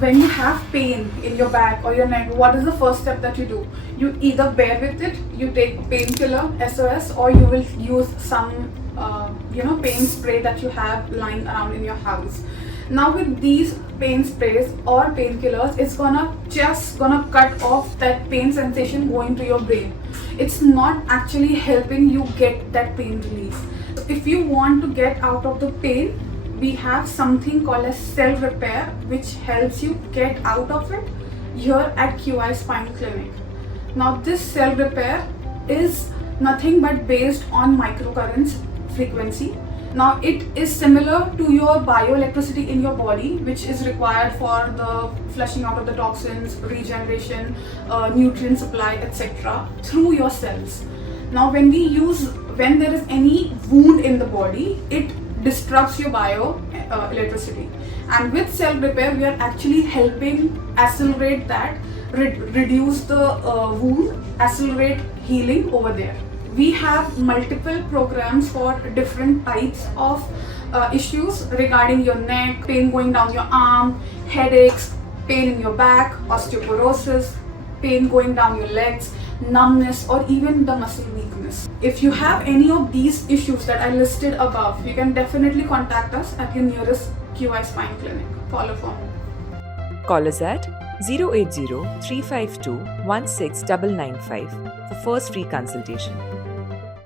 when you have pain in your back or your neck, what is the first step that you do? You either bear with it, you take painkiller, SOS, or you will use some pain spray that you have lying around in your house. Now with these pain sprays or painkillers, it's just gonna cut off that pain sensation going to your brain. It's not actually helping you get that pain relief. If you want to get out of the pain, we have something called as cell repair, which helps you get out of it here at QI Spinal Clinic. Now this cell repair is nothing but based on microcurrents frequency. Now it is similar to your bioelectricity in your body, which is required for the flushing out of the toxins, regeneration, nutrient supply, etc. through your cells. Now when there is any wound in the body, it disrupts your bioelectricity. And with cell repair, we are actually helping accelerate that, reduce the wound, accelerate healing over there. We have multiple programs for different types of issues regarding your neck, pain going down your arm, headaches, pain in your back, osteoporosis, pain going down your legs, numbness, or even the muscle weakness. If you have any of these issues that I listed above, you can definitely contact us at your nearest QI Spine Clinic. Follow for more. Call us at 080 352 16995 for first free consultation.